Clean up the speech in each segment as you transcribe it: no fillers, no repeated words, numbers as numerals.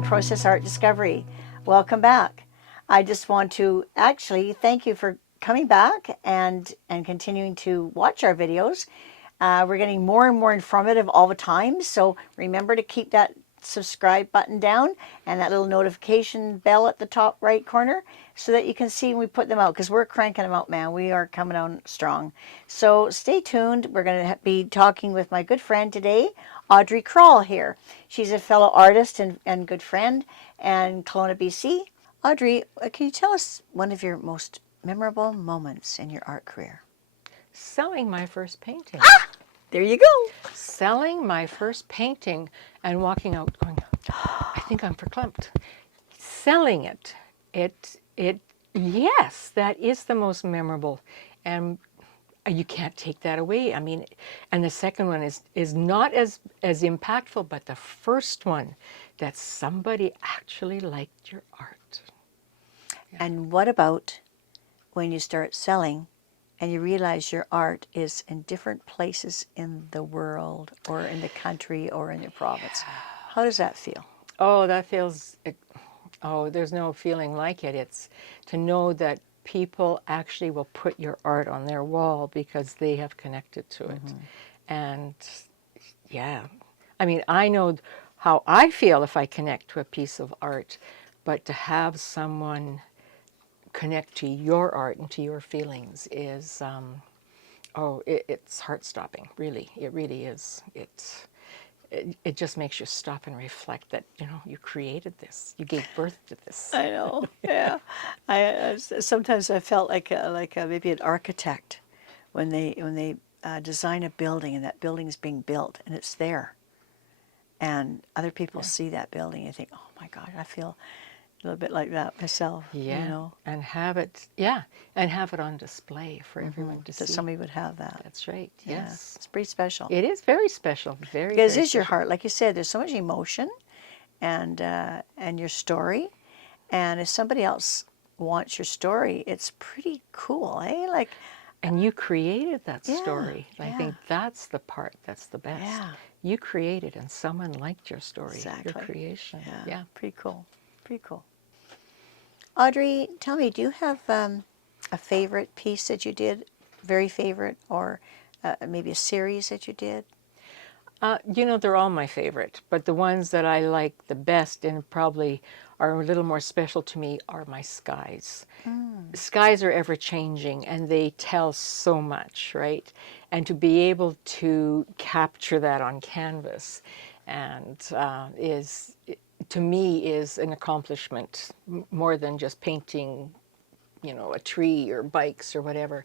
on Process Art Discovery. Welcome back. I just want to actually thank you for coming back and continuing to watch our videos. We're getting more and more informative all the time, so remember to keep that subscribe button down and that little notification bell at the top right corner so that you can see when we put them out, because we're cranking them out, man. We are coming on strong. So stay tuned. We're going to be talking with my good friend today, Audrey Crawl here. She's a fellow artist and good friend in Kelowna, BC. Audrey, can you tell us one of your most memorable moments in your art career? Selling my first painting. Ah! There you go. Selling my first painting and walking out going, I think I'm verklempt. Selling it, yes, that is the most memorable. And you can't take that away. I mean, and the second one is not as impactful, but the first one, that somebody actually liked your art. Yeah. And what about when you start selling and you realize your art is in different places in the world or in the country or in your province? How does that feel? Oh, that feels, there's no feeling like it. It's to know that people actually will put your art on their wall because they have connected to it. And yeah, I mean, I know how I feel if I connect to a piece of art, but to have someone connect to your art and to your feelings is, it's heart-stopping, really. It really is. It just makes you stop and reflect that, you created this. You gave birth to this. I know, yeah. Sometimes I felt like maybe an architect when they design a building and that building's being built and it's there. And other people see that building and think, oh my God, I feel a little bit like that myself. Yeah, and have it, on display for everyone to see. That somebody would have that. That's right. Yeah. Yes, it's pretty special. It is very special. Because it is your heart, like you said. There's so much emotion, and your story, and if somebody else wants your story, it's pretty cool, eh? And you created that story. I think that's the part that's the best. Yeah. You created, and someone liked your story, Exactly. your creation. Yeah, pretty cool. Pretty cool. Audrey, tell me, do you have a favorite piece that you did, very favorite, or maybe a series that you did? They're all my favorite, but the ones that I like the best and probably are a little more special to me are my skies. Skies are ever changing and they tell so much, right? And to be able to capture that on canvas and to me is an accomplishment more than just painting, a tree or bikes or whatever,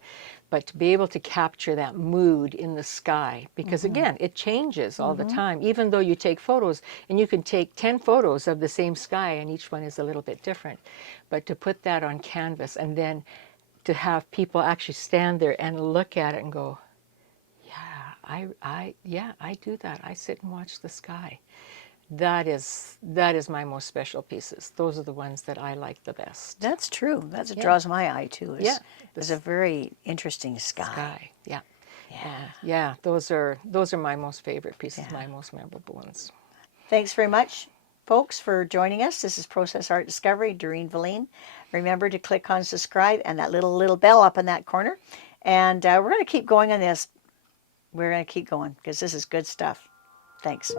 but to be able to capture that mood in the sky, because again, it changes all the time, even though you take photos, and you can take 10 photos of the same sky and each one is a little bit different, but to put that on canvas and then to have people actually stand there and look at it and go, I do that. I sit and watch the sky. That is my most special pieces. Those are the ones that I like the best. That's true. That's what draws my eye too. There's a very interesting sky. Yeah. Those are my most favorite pieces, my most memorable ones. Thanks very much, folks, for joining us. This is Process Art Discovery, Doreen Velin. Remember to click on subscribe and that little bell up in that corner. And we're going to keep going on this. We're going to keep going because this is good stuff. Thanks.